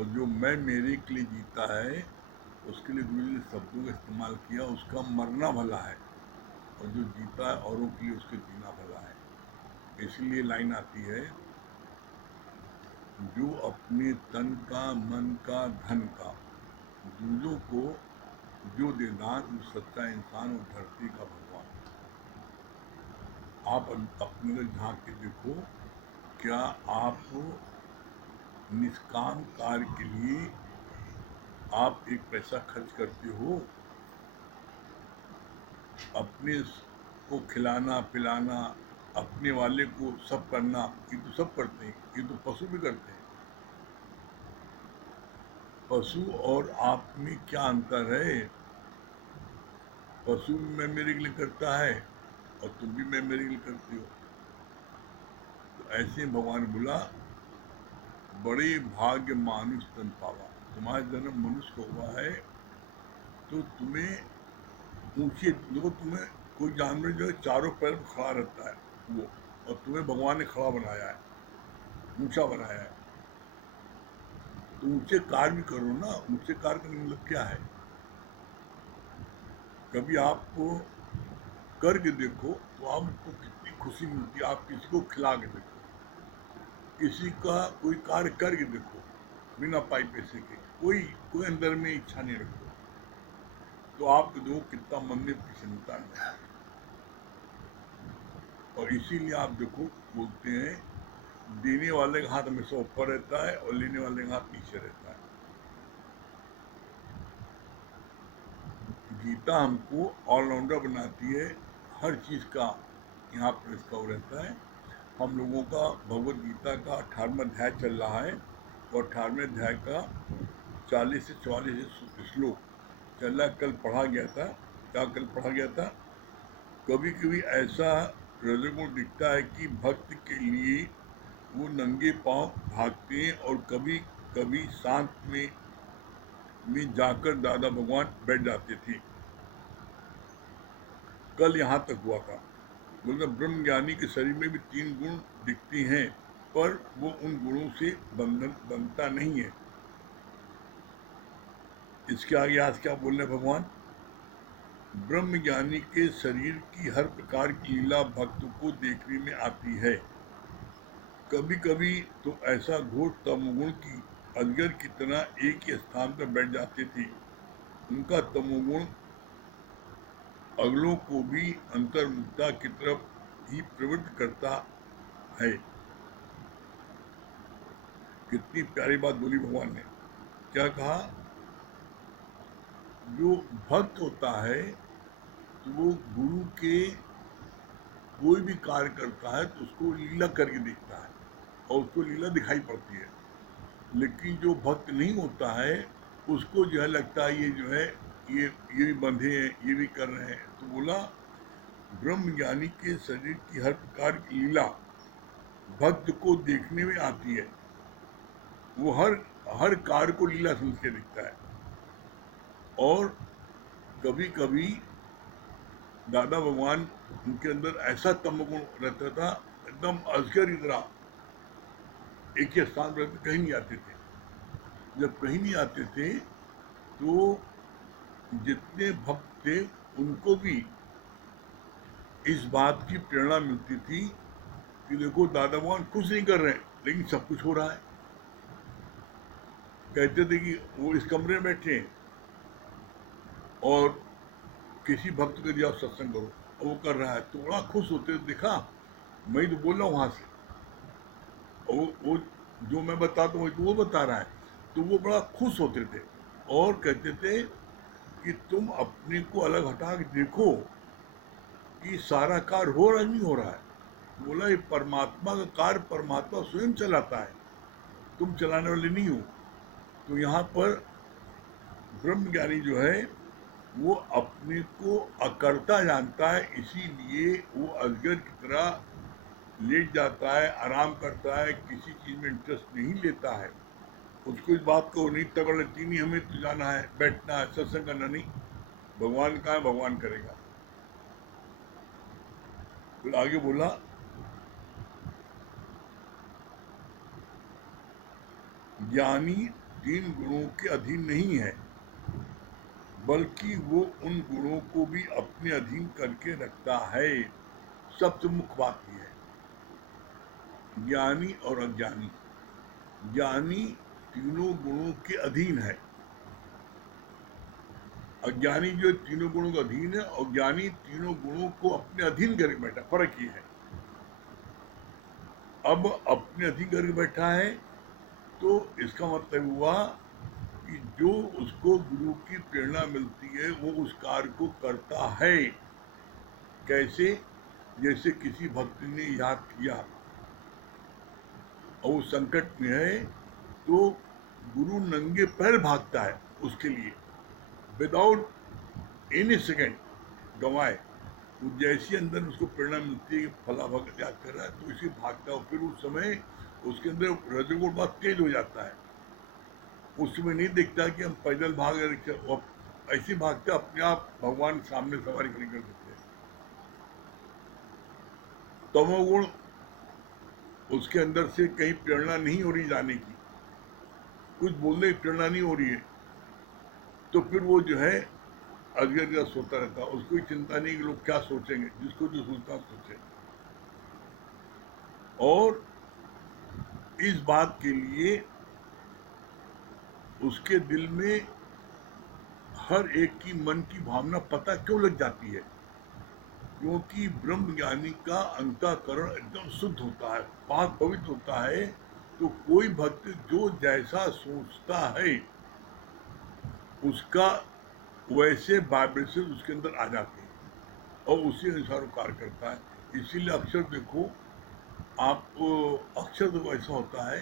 और जो मैं मेरे के लिए जीता है उसके लिए गुरु जी ने शब्दों का इस्तेमाल किया, उसका मरना भला है और जो जीता है औरों के लिए उसके जीना भला है। इसलिए लाइन आती है, जो अपने तन का मन का धन का दूजों को जो दे दान, वो सच्चा इंसान और धरती का भगवान। आप अपने अंदर झांक के देखो, क्या आप निष्काम कार्य के लिए आप एक पैसा खर्च करते हो? अपने को खिलाना पिलाना, अपने वाले को सब करना, ये तो सब करते हैं, ये तो पशु भी करते हैं। पशु और आप में क्या अंतर है? पशु भी मैं मेरे के लिए करता है और तुम भी मैं मेरे के लिए करती हो। तो ऐसे भगवान बोला, बड़े भाग्य मानुष तन पावा। तुम्हारा जन्म मनुष्य को हुआ है तो तुम्हें ऊंचे, देखो तुम्हें कोई जानवर जो है चारों पैर पर खड़ा रहता है वो, और तुम्हें भगवान ने खड़ा बनाया है, ऊंचा बनाया है। तो ऊंचे कार्य भी करो ना। ऊंचे कार्य का मतलब क्या है? कभी आपको करके देखो तो आपको कितनी खुशी मिलती है। आप किसी को खिला के देखो, किसी का कोई कार्य करके देखो बिना पाई पैसे के, कोई कोई अंदर में इच्छा नहीं रखो, तो आपको देखो कितना मन में प्रसन्नता है। और इसीलिए आप देखो, बोलते हैं देने वाले का हाथ हमेशा ऊपर रहता है और लेने वाले का हाथ नीचे रहता है। गीता हमको ऑलराउंडर बनाती है, हर चीज़ का यहाँ पर इसका वो रहता है। हम लोगों का भगवत गीता का 18वां अध्याय चल रहा है और 18वें अध्याय का 40 से 44 श्लोक चल रहा। कल पढ़ा गया था, क्या कल पढ़ा गया था? कभी कभी ऐसा रजोगुण दिखता है कि भक्त के लिए वो नंगे पांव भागते हैं और कभी कभी शांत में जाकर दादा भगवान बैठ जाते थे। कल यहाँ तक हुआ था। मतलब ब्रह्म ज्ञानी के शरीर में भी 3 गुण दिखते हैं, पर वो उन गुणों से बंधन बनता नहीं है। इसके आगे आज क्या बोल रहे भगवान? ब्रह्म ज्ञानी के शरीर की हर प्रकार की लीला भक्त को देखने में आती है। कभी कभी तो ऐसा घोर तमोगुण की अजगर की तरह एक ही स्थान पर बैठ जाते थे। उनका तमोगुण अगलों को भी अंतर्मुखता की तरफ ही प्रवृत्त करता है। कितनी प्यारी बात बोली भगवान ने। क्या कहा? जो भक्त होता है तो वो गुरु के कोई भी कार्य करता है तो उसको लीला करके देखता है और उसको लीला दिखाई पड़ती है। लेकिन जो भक्त नहीं होता है उसको जो है लगता है ये जो है ये भी बंधे हैं, ये भी कर रहे हैं। तो बोला, ब्रह्म ज्ञानी के शरीर की हर प्रकार की लीला भक्त को देखने में आती है। वो हर हर कार्य को लीला समझ के दिखता है। और कभी कभी दादा भगवान, उनके अंदर ऐसा तमोगुण रहता था, एकदम अजगर की तरह एक ही स्थान पर कहीं नहीं आते थे। जब कहीं नहीं आते थे तो जितने भक्त थे उनको भी इस बात की प्रेरणा मिलती थी कि देखो दादा भगवान कुछ नहीं कर रहे हैं लेकिन सब कुछ हो रहा है। कहते थे कि वो इस कमरे में बैठे हैं और किसी भक्त को दिया सत्संग करो और वो कर रहा है, तो बड़ा खुश होते, देखा मैं तो बोल रहा हूँ वहां से, और वो जो मैं बताता हूँ तो वो बता रहा है। तो वो बड़ा खुश होते थे और कहते थे कि तुम अपने को अलग हटा के देखो कि सारा कार्य हो रहा नहीं हो रहा है। बोला, ये परमात्मा का कार्य परमात्मा स्वयं चलाता है, तुम चलाने वाले नहीं हो। तो यहाँ पर ब्रह्म ज्ञानी जो है वो अपने को अकर्ता जानता है, इसीलिए वो अजगर की तरह लेट जाता है, आराम करता है, किसी चीज में इंटरेस्ट नहीं लेता है। उसको इस बात को नहीं पकड़ लेती, नहीं हमें तो जाना है, बैठना है, सत्संग करना नहीं, भगवान का है भगवान करेगा। फिर आगे बोला, ज्ञानी तीन गुणों के अधीन नहीं है, बल्कि वो उन गुणों को भी अपने अधीन करके रखता है। सबसे मुख्य बात यह है, ज्ञानी और अज्ञानी। ज्ञानी तीनों गुणों के अधीन है, अज्ञानी जो तीनों गुणों का अधीन है, और ज्ञानी तीनों गुणों को अपने अधीन करके बैठा। फर्क ये है, अब अपने अधीन करके बैठा है तो इसका मतलब हुआ कि जो उसको गुरु की प्रेरणा मिलती है वो उस कार्य को करता है। कैसे? जैसे किसी भक्त ने याद किया और वो संकट में है, तो गुरु नंगे पैर भागता है उसके लिए, विदाउट एनी सेकेंड गंवाए। वो जैसी अंदर उसको प्रेरणा मिलती है कि फला भक्त याद कर रहा है, तो इसी भागता है। फिर उस समय उसके अंदर रजोगुण बहुत तेज हो जाता है। उस समय नहीं देखता कि हम पैदल भाग रहे, और ऐसे भागते अपने आप भगवान सामने सवारी खड़ी कर देते हैं। तमोगुण उसके अंदर से कहीं प्रेरणा नहीं हो रही जाने की, कुछ बोलने की प्रेरणा नहीं हो रही है, तो फिर वो जो है अजगर सोता रहता है। उसको चिंता नहीं कि लोग क्या सोचेंगे, जिसको जो सोचता सोचे। और इस बात के लिए उसके दिल में हर एक की मन की भावना पता क्यों लग जाती है, क्योंकि ब्रह्म ज्ञानी का अंतःकरण एकदम शुद्ध होता है, पाक पवित्र होता है। तो कोई भक्त जो जैसा सोचता है उसका वैसे वाइब्रेशन उसके अंदर आ जाते हैं और उसी अनुसार वो कार्य करता है। इसीलिए अक्सर देखो आप, अक्सर तो ऐसा होता है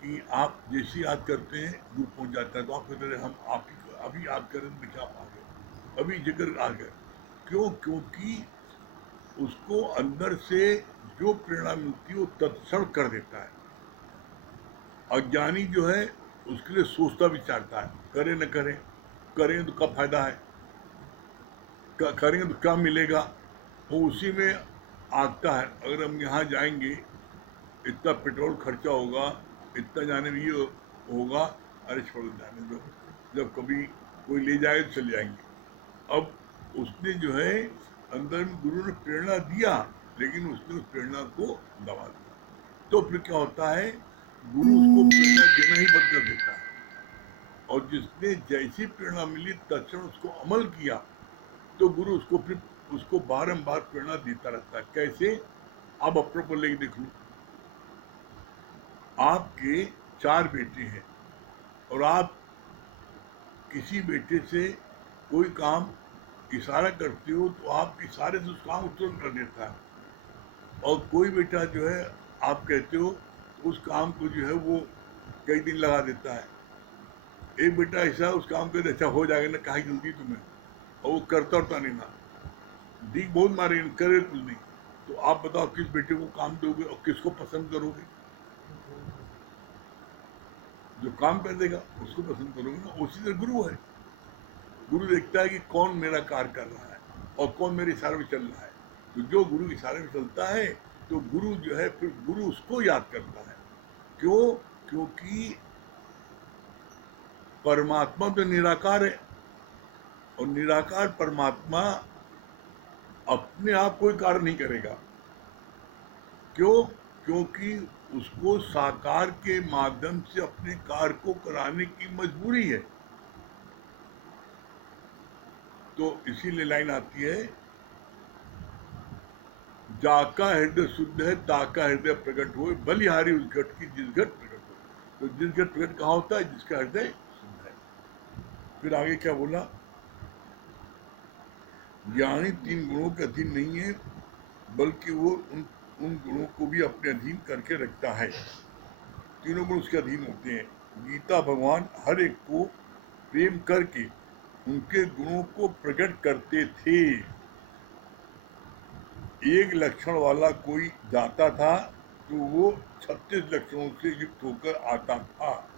कि आप जैसे याद करते हैं दूर पहुंच जाता है, तो आप कहते हैं हम आप अभी याद करें तो देखिए आप आ गए, अभी जिक्र आ गए। क्यों? क्योंकि उसको अंदर से जो प्रेरणा मिलती है वो तत्क्षण कर देता है। अज्ञानी जो है उसके लिए सोचता विचारता है, करे न करे, करें तो क्या फायदा है, करेंगे तो क्या मिलेगा, वो उसी में आगता है। अगर हम यहाँ जाएंगे इतना पेट्रोल खर्चा होगा, इतना जाने में ये होगा, अरे छोड़ जाने दो, जब कभी कोई ले जाए तो चले जाएंगे। अब उसने जो है अंदर में गुरु ने प्रेरणा दिया, लेकिन उसने उस प्रेरणा को दबा दिया, तो फिर क्या होता है, गुरु उसको प्रेरणा देना ही बंद कर देता है। और जिसने जैसी प्रेरणा मिली तत्क्षण उसको अमल किया, तो गुरु उसको फिर उसको बारंबार प्रेरणा देता रहता है। कैसे? आप अपने को लेके देख लो, आपके 4 बेटे हैं और आप किसी बेटे से कोई काम इशारा करते हो तो आप इशारे से उस काम को तुरंत कर देता है, और कोई बेटा जो है आप कहते हो तो उस काम को जो है वो कई दिन लगा देता है। एक बेटा ऐसा उस काम को अच्छा हो जाएगा ना, कहा जल्दी तुम्हें, और वो करता नहीं ना, दी बहुत मारे करे कुछ नहीं। तो आप बताओ किस बेटे को काम दोगे और किसको पसंद करोगे? जो काम कर देगा उसको पसंद करोगे ना। उसी तरह गुरु है, गुरु देखता है कि कौन मेरा कार्य कर रहा है और कौन मेरे इशारे में चल रहा है। तो जो गुरु के इशारे में चलता है तो गुरु जो है फिर गुरु उसको याद करता है। क्यों? क्योंकि परमात्मा तो निराकार है, और निराकार परमात्मा अपने आप कोई कार्य नहीं करेगा। क्यों? क्योंकि उसको साकार के माध्यम से अपने कार्य को कराने की मजबूरी है। तो इसीलिए लाइन आती है, जाका हृदय शुद्ध है ताका हृदय प्रकट हो, बलिहारी उस घट की जिस घट प्रकट हो। तो जिस घट प्रकट कहाँ होता है? जिसका हृदय शुद्ध है। फिर आगे क्या बोला? ज्ञानी 3 गुणों के अधीन नहीं है, बल्कि वो उन गुणों को भी अपने अधीन करके रखता है। तीनों गुण उसके अधीन होते हैं। गीता भगवान हर एक को प्रेम करके उनके गुणों को प्रकट करते थे। एक लक्षण वाला कोई जाता था तो वो 36 लक्षणों से युक्त होकर आता था।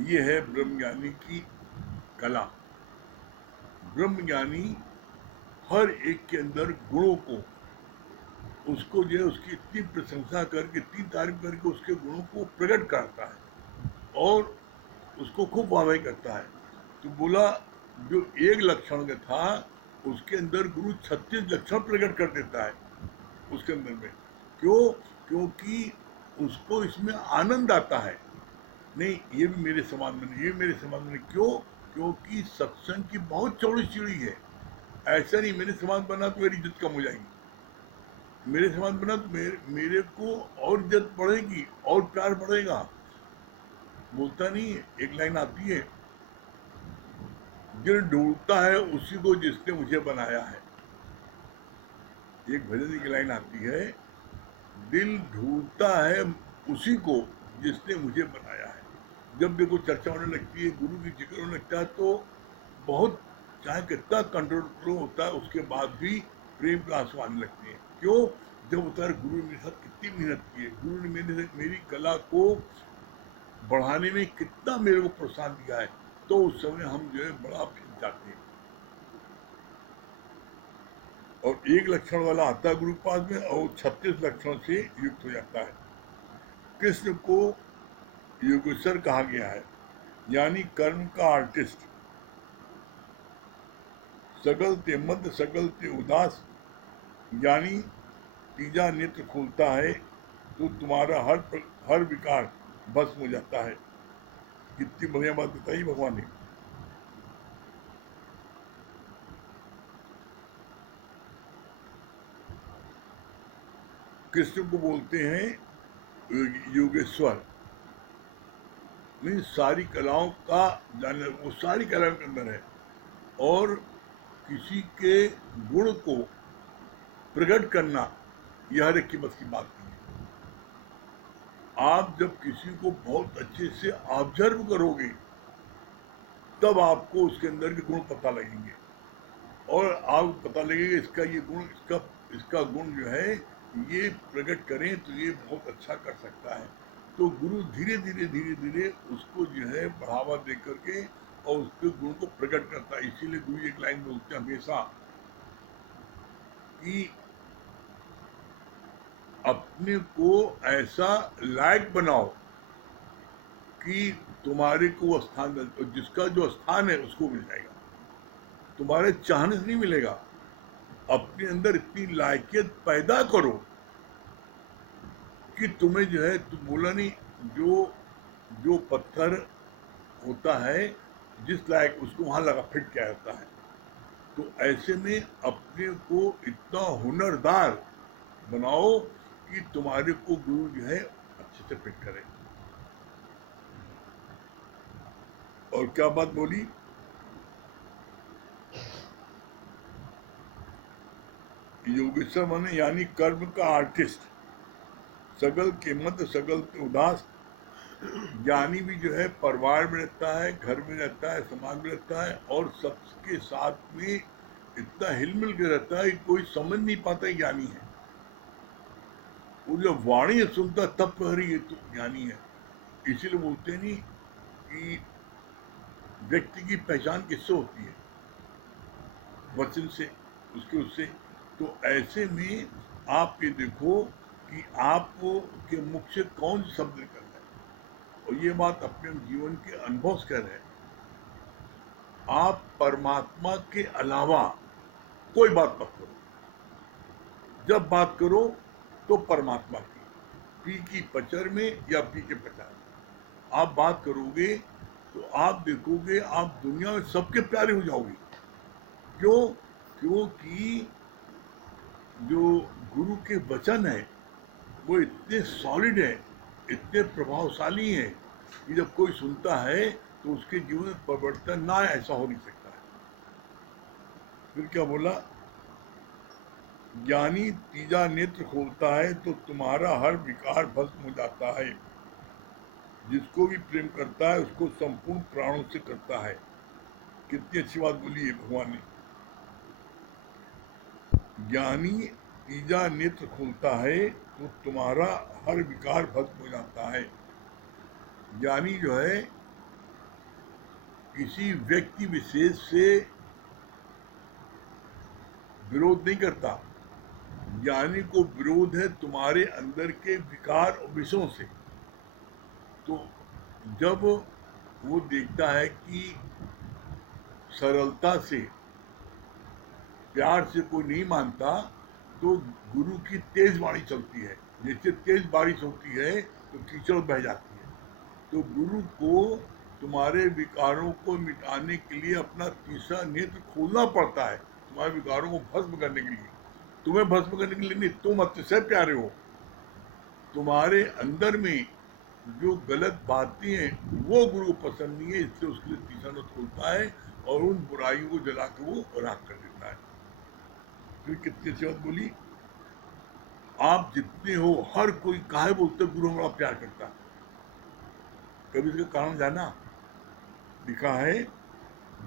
ये है ब्रह्मज्ञानी की कला। ब्रह्मज्ञानी हर एक के अंदर गुणों को, उसको जो है उसकी इतनी प्रशंसा करके, इतनी तारीफ करके उसके गुणों को प्रकट करता है। और उसको खूब वाहवाही करता है। तो बोला जो एक लक्षण का था उसके अंदर गुरु 36 लक्षण प्रकट कर देता है उसके अंदर में। क्यों? क्योंकि उसको इसमें आनंद आता है, नहीं ये भी मेरे समान बने, ये मेरे समान बने। क्यों? क्योंकि सत्संग की बहुत चौड़ी सीढ़ी है। ऐसा नहीं मेरे समान बना तो मेरी इज्जत कम हो जाएगी, मेरे समान बना तो मेरे को और इज्जत बढ़ेगी और प्यार बढ़ेगा। बोलता नहीं है, एक लाइन आती है, दिल ढूंढता है उसी को जिसने मुझे बनाया है। एक भजन की लाइन आती है, दिल ढूंढता है उसी को जिसने मुझे बनाया है। जब देखो चर्चा होने लगती है, गुरु की जिक्र होने लगता है, तो बहुत चाहे कितना कंट्रोल होता है उसके बाद भी प्रेम की आंसू आने लगती है। क्यों? जब होता है गुरु ने मेरे साथ कितनी मेहनत की है, गुरु ने मेरी कला को बढ़ाने में कितना मेरे को प्रोत्साहन दिया है, तो उस समय हम जो है बड़ा खिंच जाते हैं। और एक लक्षण वाला आता है गुरु पास में और 36 लक्षण से युक्त हो जाता है। कृष्ण को योगेश्वर कहा गया है, यानी कर्म का आर्टिस्ट। सगल ते मध्य सगल ते उदास, यानी तीजा नेत्र खोलता है तो तुम्हारा हर विकार भस्म हो जाता है। कितनी बढ़िया बात बताई भगवान ने। कृष्ण को बोलते हैं योगेश्वर, मीन्स सारी कलाओं का जानने, वो सारी कलाओं के अंदर है। और किसी के गुण को प्रकट करना यह हर एक की बस की बात नहीं है। आप जब किसी को बहुत अच्छे से ऑब्जर्व करोगे तब आपको उसके अंदर के गुण पता लगेंगे, और आप पता लगेगा इसका ये गुण, इसका गुण जो है ये प्रकट करें तो ये बहुत अच्छा कर सकता है। तो गुरु धीरे धीरे धीरे धीरे उसको जो है बढ़ावा दे करके और उसके गुण को प्रकट करता है। इसीलिए गुरु एक लाइन बोलते हैं हमेशा कि अपने को ऐसा लायक बनाओ कि तुम्हारे को वो स्थान, जिसका जो स्थान है उसको मिल जाएगा, तुम्हारे चाहने से नहीं मिलेगा। अपने अंदर इतनी लायकियत पैदा करो कि तुम्हें जो है, तुम बोला नहीं, जो जो पत्थर होता है जिस लायक उसको वहां लगा फिट किया जाता है। तो ऐसे में अपने को इतना हुनरदार बनाओ कि तुम्हारे को गुरु जो है अच्छे से फिट करे। और क्या बात बोली, योगेश्वर माने यानी कर्म का आर्टिस्ट, सगल के मध्य सगल के उदास। ज्ञानी भी जो है परिवार में रहता है, घर में रहता है, समाज में रहता है, और सबके साथ में इतना हिलमिल के रहता है कि कोई समझ नहीं पाता है ज्ञानी है। वो जब वाणी सुनता तब कह रही है तो ज्ञानी है। इसीलिए बोलते नहीं कि व्यक्ति की पहचान किससे होती है, वचन से, उसके उससे। तो ऐसे में आप ये देखो कि आप के मुख से कौन से शब्द निकल रहे हैं, और ये बात अपने जीवन के अनुभव से कह रहे हैं। आप परमात्मा के अलावा कोई बात मत करो, जब बात करो तो परमात्मा की, पी की पचर में या पी के पचार में आप बात करोगे तो आप देखोगे आप दुनिया में सबके प्यारे हो जाओगे। क्यों? क्योंकि जो गुरु के वचन है वो इतने सॉलिड है, इतने प्रभावशाली हैं कि जब कोई सुनता है तो उसके जीवन में परिवर्तन ना आए, ऐसा हो नहीं सकता है। फिर क्या बोला, ज्ञानी तीजा नेत्र खोलता है तो तुम्हारा हर विकार भस्म हो जाता है। जिसको भी प्रेम करता है उसको संपूर्ण प्राणों से करता है। कितनी अच्छी बात बोली है भगवान ने। ज्ञानी तीजा नेत्र खोलता है तो तुम्हारा हर विकार भस्म हो जाता है। ज्ञानी जो है किसी व्यक्ति विशेष से विरोध नहीं करता, ज्ञानी को विरोध है तुम्हारे अंदर के विकार और विषयों से। तो जब वो देखता है कि सरलता से, प्यार से कोई नहीं मानता, तो गुरु की तेज वाणी चलती है। जैसे तेज बारिश होती है तो कीचड़ बह जाती है। तो गुरु को तुम्हारे विकारों को मिटाने के लिए अपना तीसरा नेत्र खोलना पड़ता है, तुम्हारे विकारों को भस्म करने के लिए। तुम्हें भस्म करने के लिए नहीं, तुम अतिशय प्यारे हो। तुम्हारे अंदर में जो गलत बातें हैं वो गुरु को पसंद नहीं है, इसलिए उसके लिए तीसरा नेत्र खोलता है और उन बुराइयों को जला के वो राख कर देता है। फिर कितनी अच्छी बात बोली, आप जितने हो, हर कोई काहे बोलते गुरु हमारा प्यार करता है। कभी इसका कारण जाना? लिखा है,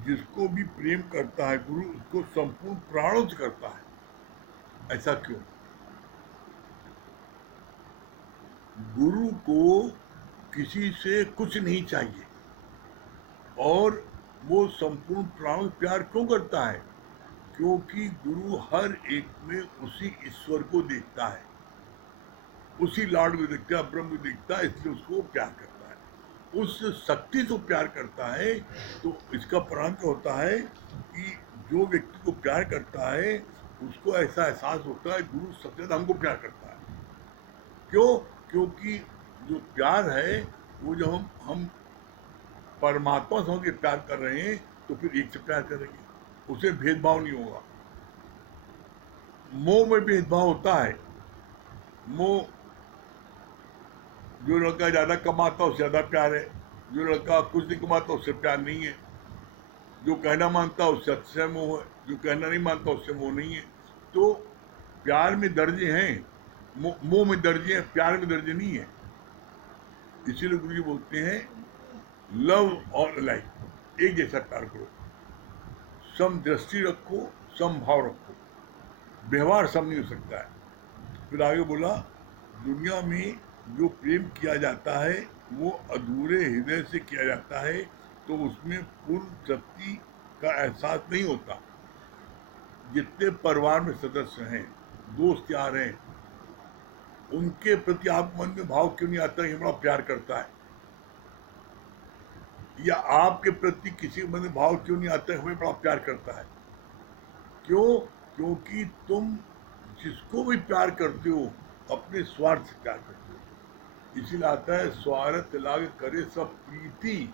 जिसको भी प्रेम करता है गुरु उसको संपूर्ण प्राणों से करता है। ऐसा क्यों? गुरु को किसी से कुछ नहीं चाहिए और वो संपूर्ण प्राणों से प्यार क्यों करता है? क्योंकि गुरु हर एक में उसी ईश्वर को देखता है, उसी लॉर्ड को देखता है, ब्रह्म को देखता है, इसलिए उसको प्यार करता है। उस शक्ति को प्यार करता है। तो इसका परिणाम क्या होता है कि जो व्यक्ति को प्यार करता है उसको ऐसा एहसास होता है गुरु सबसे ज्यादा हमको प्यार करता है। क्यों? क्योंकि जो प्यार है वो जब हम परमात्मा से होकर प्यार कर रहे हैं तो फिर एक से प्यार करेंगे, उसे भेदभाव नहीं होगा। मोह में भेदभाव होता है। मोह, जो लड़का ज्यादा कमाता है उससे ज्यादा प्यार है, जो लड़का कुछ नहीं कमाता उससे प्यार नहीं है, जो कहना मानता उससे अतिशय मोह है, जो कहना नहीं मानता उससे मोह नहीं है। तो प्यार में दर्जे हैं, मोह में दर्जे हैं, प्यार में दर्जे नहीं है। इसीलिए गुरु जी बोलते हैं लव और लाइक, एक जैसा प्यार करो, सम दृष्टि रखो, सम भाव रखो, व्यवहार सम नहीं हो सकता है। फिर आगे बोला, दुनिया में जो प्रेम किया जाता है वो अधूरे हृदय से किया जाता है, तो उसमें पूर्ण तृप्ति का एहसास नहीं होता। जितने परिवार में सदस्य हैं, दोस्त यार हैं, उनके प्रति आप मन में भाव क्यों नहीं आता कि हमारा प्यार करता है? या आपके प्रति किसी के मन में भाव क्यों नहीं आता है हमें बड़ा प्यार करता है? क्यों? क्योंकि तुम जिसको भी प्यार करते हो अपने स्वार्थ से प्यार करते हो। इसीलिए आता है, स्वार्थ लाग करे सब प्रीति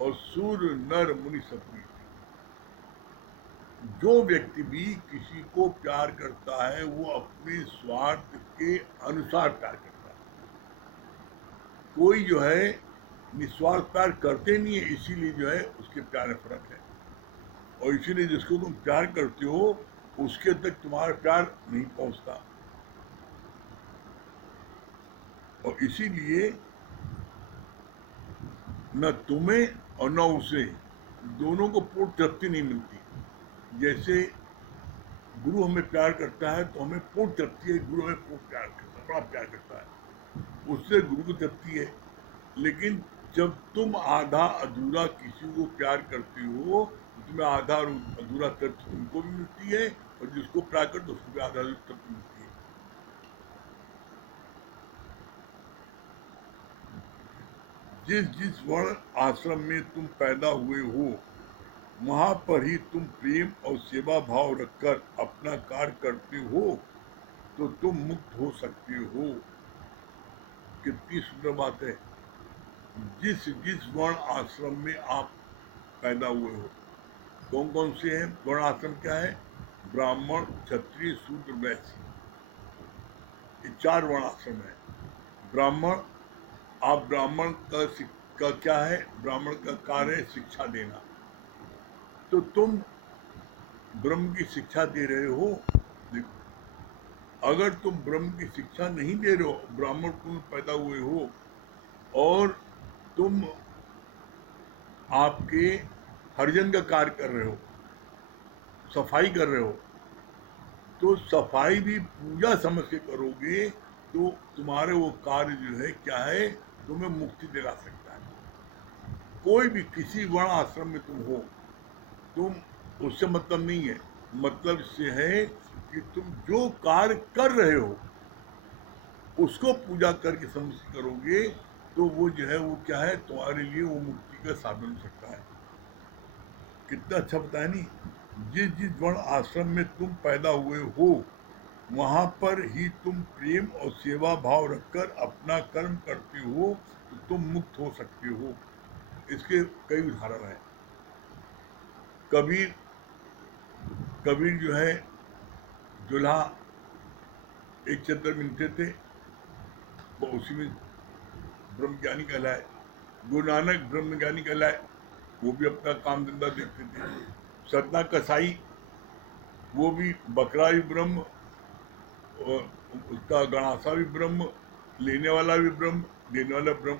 और सूर्य नर मुनि सब प्रीति। जो व्यक्ति भी किसी को प्यार करता है वो अपने स्वार्थ के अनुसार प्यार करता है। कोई जो है निस्वार्थ प्यार करते नहीं है, इसीलिए जो है उसके प्यार में फर्क है। और इसीलिए जिसको तुम प्यार करते हो उसके तक तुम्हारा प्यार नहीं पहुंचता। और इसीलिए न तुम्हें और न उसे, दोनों को पूर्ण तृप्ति नहीं मिलती। जैसे गुरु हमें प्यार करता है तो हमें पूर्ण तृप्ति है, गुरु हमें पूर्ण प्यार करता है, बड़ा प्यार करता है, उससे गुरु को तृप्ति है। लेकिन जब तुम आधा अधूरा किसी को प्यार करते हो तो तुम्हें आधा अधूरा तृप्ति तुमको भी मिलती है, और जिसको प्यार करते उसको भी आधा तृप्ति मिलती है। जिस जिस वर्ण आश्रम में तुम पैदा हुए हो वहां पर ही तुम प्रेम और सेवा भाव रखकर अपना कार्य करते हो तो तुम मुक्त हो सकते हो। कितनी सुंदर बात है। जिस जिस वर्ण आश्रम में आप पैदा हुए हो, कौन कौन से हैं वर्ण आश्रम? क्या है? ब्राह्मण, क्षत्रिय, शूद्र, वैश्य, ये 4 वर्ण आश्रम है। ब्राह्मण, आप ब्राह्मण का क्या है? ब्राह्मण का कार्य है शिक्षा देना। तो तुम ब्रह्म की शिक्षा दे रहे हो। देखो, अगर तुम ब्रह्म की शिक्षा नहीं दे रहे हो, ब्राह्मण कुल पैदा हुए हो और तुम आपके हरिजन का कार्य कर रहे हो, सफाई कर रहे हो, तो सफाई भी पूजा समझ के करोगे तो तुम्हारे वो कार्य जो है क्या है, तुम्हें मुक्ति दिला सकता है। कोई भी किसी वर्ण आश्रम में तुम हो, तुम, उससे मतलब नहीं है, मतलब इससे है कि तुम जो कार्य कर रहे हो उसको पूजा करके समझ करोगे तो वो जो है वो क्या है, तुम्हारे लिए वो मुक्ति का साधन हो सकता है। कितना अच्छा बताया नहीं। जिस जिस वर्ण आश्रम में तुम पैदा हुए हो, वहां पर ही तुम प्रेम और सेवा भाव रखकर अपना कर्म करते हो, तो तुम मुक्त हो सकते हो। इसके कई उदाहरण हैं। कबीर कबीर जो है, दुल्हा एक चंद्र मिलते थे, वो उसी में ब्रह्मज्ञानी कहलाए। गुरु नानक ब्रह्मज्ञानी कहलाए, वो भी अपना काम धंधा देखते थे। सतना कसाई, वो भी बकरा भी ब्रह्म, और उसका गणासा भी ब्रह्म, लेने वाला भी ब्रह्म, देने वाला ब्रह्म।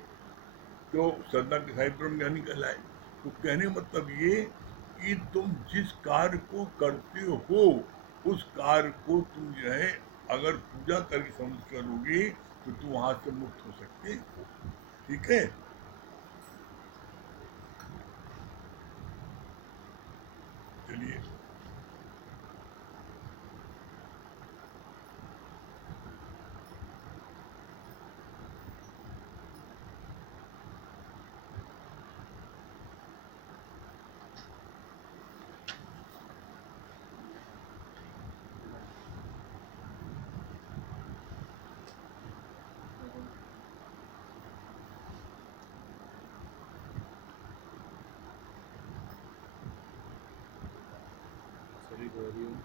तो सतना कसाई ब्रह्मज्ञानी कहलाए। तो कहने का मतलब ये कि तुम जिस कार्य को करते हो, उस कार्य को तुम जो है अगर पूजा करके समझ करोगे, तो तुम वहां से मुक्त हो सकते हो। ठीक है। चलिए। सभी को हरिओम।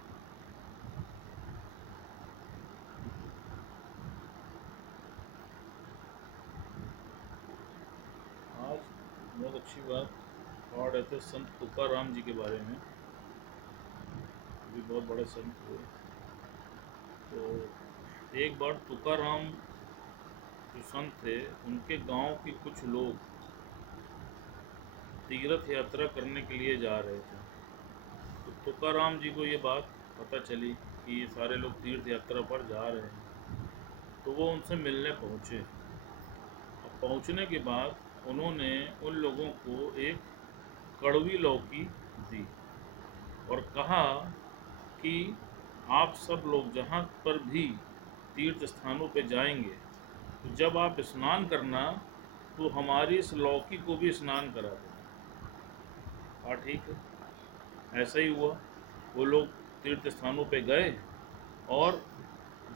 आज बहुत अच्छी बात पढ़ रहे थे संत तुकाराम जी के बारे में। भी बहुत बड़े संत हुए। तो एक बार तुकाराम जो संत थे, उनके गांव के कुछ लोग तीर्थ यात्रा करने के लिए जा रहे थे। तो तुकाराम जी को ये बात पता चली कि ये सारे लोग तीर्थ यात्रा पर जा रहे हैं। तो वो उनसे मिलने पहुँचे। अब पहुँचने के बाद उन्होंने उन लोगों को एक कड़वी लौकी दी और कहा कि आप सब लोग जहाँ पर भी तीर्थ स्थानों पे जाएंगे, तो जब आप स्नान करना, तो हमारी इस लौकी को भी स्नान करा देना। हाँ ठीक है। ऐसा ही हुआ। वो लोग तीर्थ स्थानों पे गए और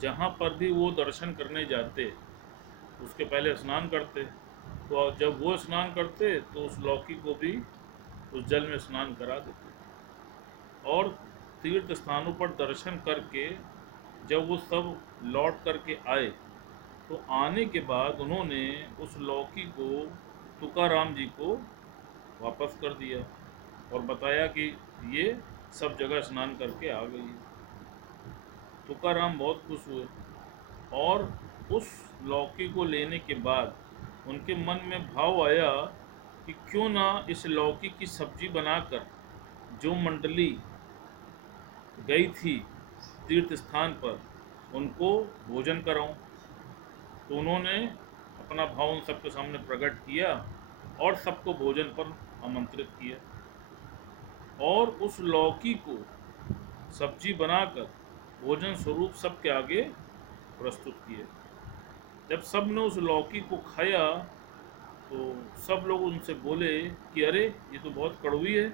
जहाँ पर भी वो दर्शन करने जाते, उसके पहले स्नान करते। तो जब वो स्नान करते, तो उस लौकी को भी उस जल में स्नान करा देते। और तीर्थ स्थानों पर दर्शन करके जब वो सब लौट करके आए, तो आने के बाद उन्होंने उस लौकी को तुकाराम जी को वापस कर दिया और बताया कि ये सब जगह स्नान करके आ गई है। तुकाराम बहुत खुश हुए और उस लौकी को लेने के बाद उनके मन में भाव आया कि क्यों ना इस लौकी की सब्जी बनाकर जो मंडली गई थी तीर्थ स्थान पर, उनको भोजन कराऊं। तो उन्होंने अपना भाव उन सबके सामने प्रकट किया और सबको भोजन पर आमंत्रित किया और उस लौकी को सब्जी बनाकर भोजन स्वरूप सबके आगे प्रस्तुत किए। जब सब ने उस लौकी को खाया, तो सब लोग उनसे बोले कि अरे, ये तो बहुत कड़वी है।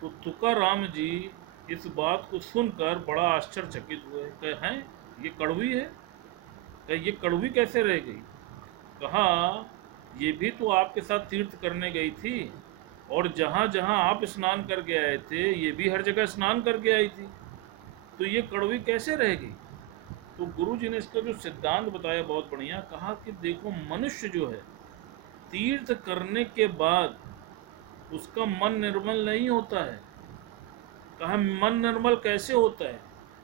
तो तुकाराम जी इस बात को सुनकर बड़ा आश्चर्यचकित हुए। कहे, हैं, ये कड़वी है? कहे, ये कड़वी कैसे रह गई? कहा, ये भी तो आपके साथ तीर्थ करने गई थी और जहाँ जहाँ आप स्नान करके आए थे, ये भी हर जगह स्नान करके आई थी, तो ये कड़वी कैसे रह गई? तो गुरु जी ने इसका जो सिद्धांत बताया बहुत बढ़िया। कहा कि देखो, मनुष्य जो है तीर्थ करने के बाद उसका मन निर्मल नहीं होता है। कहा, मन निर्मल कैसे होता है?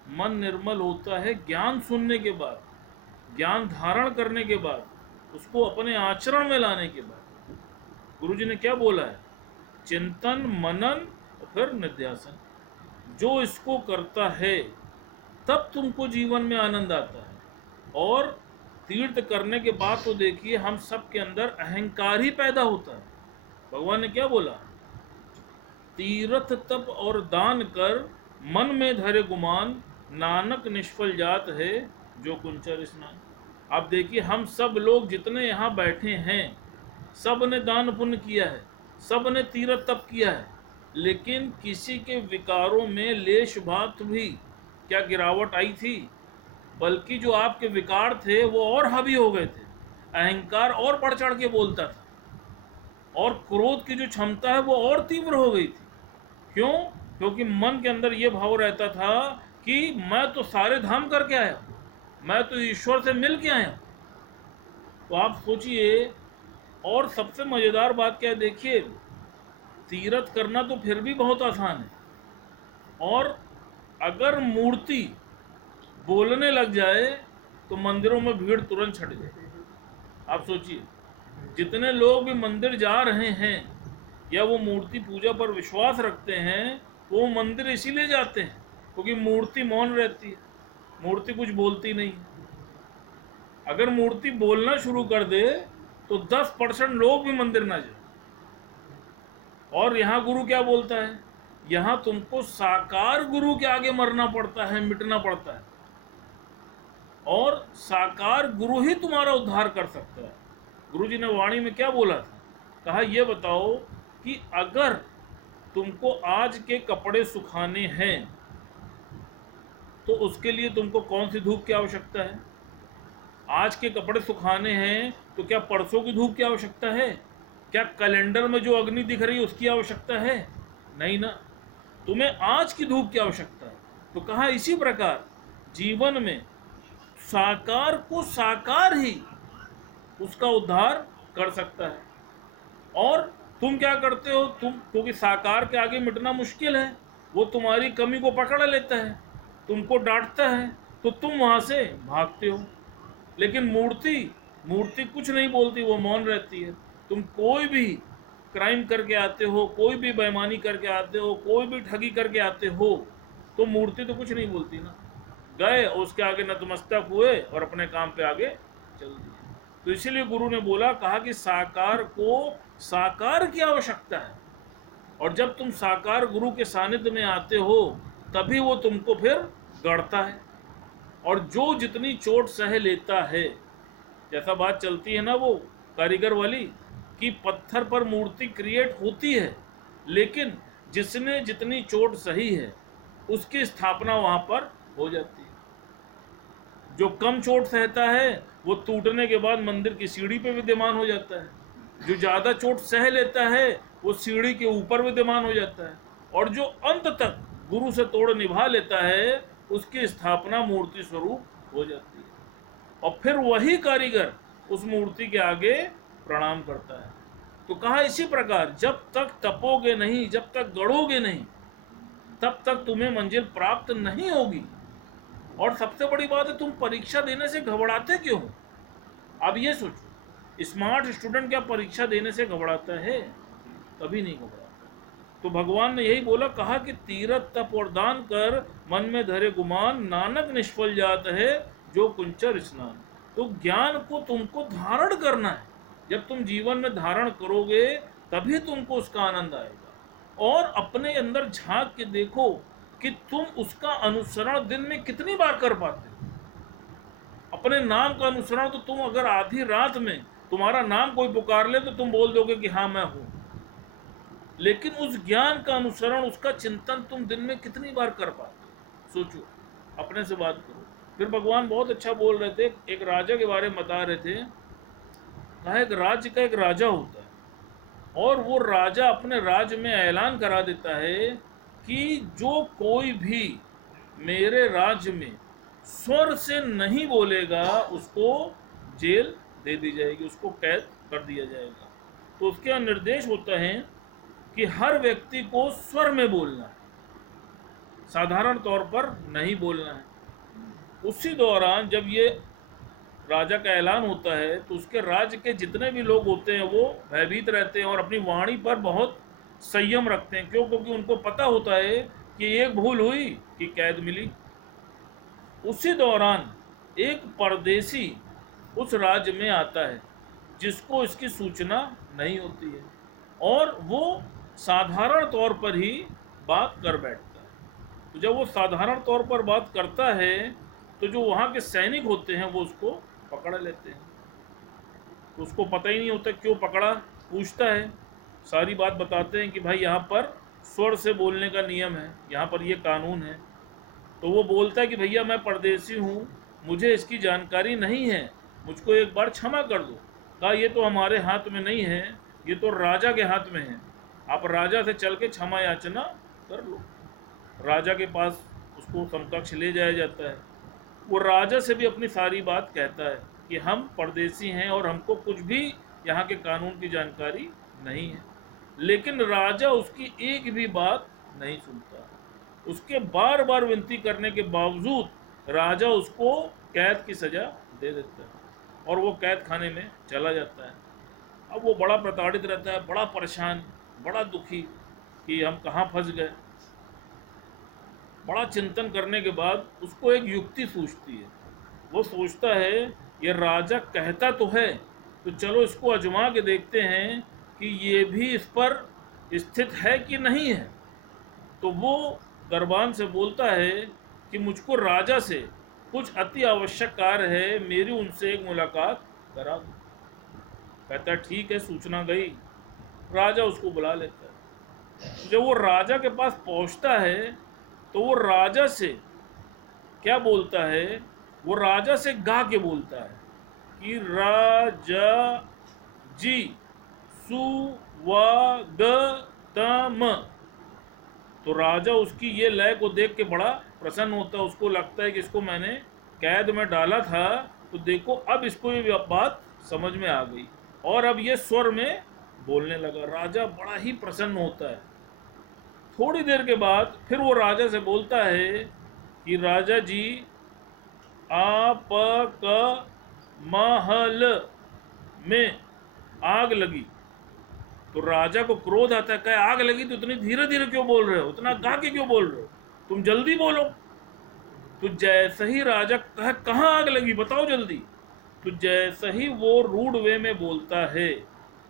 मन निर्मल होता है ज्ञान सुनने के बाद, ज्ञान धारण करने के बाद, उसको अपने आचरण में लाने के बाद। गुरु जी ने क्या बोला है? चिंतन, मनन और फिर निध्यासन। जो इसको करता है, तब तुमको जीवन में आनंद आता है। और तीर्थ करने के बाद तो देखिए, हम सब के अंदर अहंकार ही पैदा होता है। भगवान ने क्या बोला? तीर्थ तप और दान कर, मन में धरे गुमान, नानक निष्फल जात है जो कुंचर स्नान। आप देखिए, हम सब लोग जितने यहाँ बैठे हैं, सब ने दान पुण्य किया है, सब ने तीरथ तप किया है, लेकिन किसी के विकारों में लेश मात्र भी क्या गिरावट आई थी? बल्कि जो आपके विकार थे वो और हावी हो गए थे, अहंकार और बढ़ चढ़ के बोलता था, और क्रोध की जो क्षमता है वो और तीव्र हो गई थी। क्यों? क्योंकि मन के अंदर ये भाव रहता था कि मैं तो सारे धाम करके आया, मैं तो ईश्वर से मिल के आया। तो आप सोचिए, और सबसे मजेदार बात क्या है, देखिए, तीरथ करना तो फिर भी बहुत आसान है, और अगर मूर्ति बोलने लग जाए तो मंदिरों में भीड़ तुरंत छट जाए। आप सोचिए, जितने लोग भी मंदिर जा रहे हैं या वो मूर्ति पूजा पर विश्वास रखते हैं, वो मंदिर इसीलिए जाते हैं क्योंकि मूर्ति मौन रहती है, मूर्ति कुछ बोलती नहीं। अगर मूर्ति बोलना शुरू कर दे तो 10% लोग भी मंदिर ना जाए। और यहाँ गुरु क्या बोलता है? यहाँ तुमको साकार गुरु के आगे मरना पड़ता है, मिटना पड़ता है, और साकार गुरु ही तुम्हारा उद्धार कर सकता है। गुरु जी ने वाणी में क्या बोला था? कहा, ये बताओ कि अगर तुमको आज के कपड़े सुखाने हैं तो उसके लिए तुमको कौन सी धूप की आवश्यकता है? आज के कपड़े सुखाने हैं तो क्या परसों की धूप की आवश्यकता है? क्या कैलेंडर में जो अग्नि दिख रही है उसकी आवश्यकता है? नहीं ना, तुम्हें आज की धूप की आवश्यकता है। तो कहा, इसी प्रकार जीवन में साकार को साकार ही उसका उद्धार कर सकता है। और तुम क्या करते हो? तुम, क्योंकि साकार के आगे मिटना मुश्किल है, वो तुम्हारी कमी को पकड़ लेता है, तुमको डांटता है, तो तुम वहां से भागते हो। लेकिन मूर्ति कुछ नहीं बोलती, वो मौन रहती है। तुम कोई भी क्राइम करके आते हो, कोई भी बेईमानी करके आते हो, कोई भी ठगी करके आते हो, तो मूर्ति तो कुछ नहीं बोलती ना, गए उसके आगे नतमस्तक हुए और अपने काम पे आगे चल दिए। तो इसीलिए गुरु ने बोला, कहा कि साकार को साकार की आवश्यकता है, और जब तुम साकार गुरु के सानिध्य में आते हो तभी वो तुमको फिर गढ़ता है। और जो जितनी चोट सह लेता है, जैसा बात चलती है ना वो कारीगर वाली, कि पत्थर पर मूर्ति क्रिएट होती है, लेकिन जिसने जितनी चोट सही है उसकी स्थापना वहां पर हो जाती है। जो कम चोट सहता है वो टूटने के बाद मंदिर की सीढ़ी पे विद्यमान हो जाता है, जो ज़्यादा चोट सह लेता है वो सीढ़ी के ऊपर विद्यमान हो जाता है, और जो अंत तक गुरु से तोड़ निभा लेता है उसकी स्थापना मूर्ति स्वरूप हो जाती है, और फिर वही कारीगर उस मूर्ति के आगे प्रणाम करता है। तो कहा, इसी प्रकार जब तक तपोगे नहीं, जब तक गढ़ोगे नहीं, तब तक तुम्हें मंजिल प्राप्त नहीं होगी। और सबसे बड़ी बात है, तुम परीक्षा देने से घबराते क्यों हो? अब ये सोचो, स्मार्ट स्टूडेंट क्या परीक्षा देने से घबराता है? कभी नहीं घबराता। तो भगवान ने यही बोला, कहा कि तीरथ तप और दान कर मन में धरे गुमान, नानक निष्फल जात है जो कुंचर स्नान। तो ज्ञान को तुमको धारण करना है, जब तुम जीवन में धारण करोगे तभी तुमको उसका आनंद आएगा। और अपने अंदर झांक के देखो कि तुम उसका अनुसरण दिन में कितनी बार कर पाते हो। अपने नाम का अनुसरण तो तुम अगर आधी रात में तुम्हारा नाम कोई पुकार ले तो तुम बोल दोगे कि हाँ मैं हूं, लेकिन उस ज्ञान का अनुसरण, उसका चिंतन तुम दिन में कितनी बार कर पाते हो? सोचो, अपने से बात करो। फिर भगवान बहुत अच्छा बोल रहे थे, एक राजा के बारे में बता रहे थे। कहा, एक राज्य का एक राजा होता है, और वो राजा अपने राज्य में ऐलान करा देता है कि जो कोई भी मेरे राज्य में स्वर से नहीं बोलेगा उसको जेल दे दी जाएगी, उसको कैद कर दिया जाएगा। तो उसके यहाँ निर्देश होता है कि हर व्यक्ति को स्वर में बोलना है, साधारण तौर पर नहीं बोलना है। उसी दौरान जब ये राजा का ऐलान होता है तो उसके राज्य के जितने भी लोग होते हैं वो भयभीत रहते हैं और अपनी वाणी पर बहुत संयम रखते हैं। क्यों? क्योंकि उनको पता होता है कि एक भूल हुई कि कैद मिली। उसी दौरान एक परदेसी उस राज्य में आता है जिसको इसकी सूचना नहीं होती है, और वो साधारण तौर पर ही बात कर बैठता है। तो जब वो साधारण तौर पर बात करता है तो जो वहाँ के सैनिक होते हैं वो उसको पकड़ लेते हैं। तो उसको पता ही नहीं होता क्यों पकड़ा, पूछता है, सारी बात बताते हैं कि भाई यहाँ पर स्वर से बोलने का नियम है, यहाँ पर ये कानून है। तो वो बोलता है कि भैया मैं परदेसी हूँ, मुझे इसकी जानकारी नहीं है, मुझको एक बार क्षमा कर दो। कहा ये तो हमारे हाथ में नहीं है, ये तो राजा के हाथ में है, आप राजा से चल के क्षमा याचना कर लो। राजा के पास उसको समकक्ष ले जाया जाता है। वो राजा से भी अपनी सारी बात कहता है कि हम परदेसी हैं और हमको कुछ भी यहाँ के कानून की जानकारी नहीं है। लेकिन राजा उसकी एक भी बात नहीं सुनता। उसके बार बार विनती करने के बावजूद राजा उसको कैद की सजा दे देता है और वो कैद खाने में चला जाता है। अब वो बड़ा प्रताड़ित रहता है, बड़ा परेशान, बड़ा दुखी कि हम कहाँ फंस गए। बड़ा चिंतन करने के बाद उसको एक युक्ति सूझती है। वो सोचता है ये राजा कहता तो है, तो चलो इसको आजमा के देखते हैं कि ये भी इस पर स्थित है कि नहीं है। तो वो दरबान से बोलता है कि मुझको राजा से कुछ अति आवश्यक कार्य है, मेरी उनसे एक मुलाकात करा दो। कहता है ठीक है, सूचना गई। राजा उसको बुला लेता है। जब वो राजा के पास पहुंचता है तो वो राजा से क्या बोलता है, वो राजा से गा के बोलता है कि राजा जी सुवागतम। तो राजा उसकी ये लय को देख के बड़ा प्रसन्न होता है। उसको लगता है कि इसको मैंने कैद में डाला था, तो देखो अब इसको ये बात समझ में आ गई और अब ये स्वर में बोलने लगा। राजा बड़ा ही प्रसन्न होता है। थोड़ी देर के बाद फिर वो राजा से बोलता है कि राजा जी आपका महल में आग लगी। तो राजा को क्रोध आता है, कहे आग लगी तो इतनी धीरे धीरे क्यों बोल रहे हो, इतना गा के क्यों बोल रहे हो, तुम जल्दी बोलो। तो जैसे ही राजा कहे कहाँ आग लगी बताओ जल्दी, तो जैसे ही वो रूड वे में बोलता है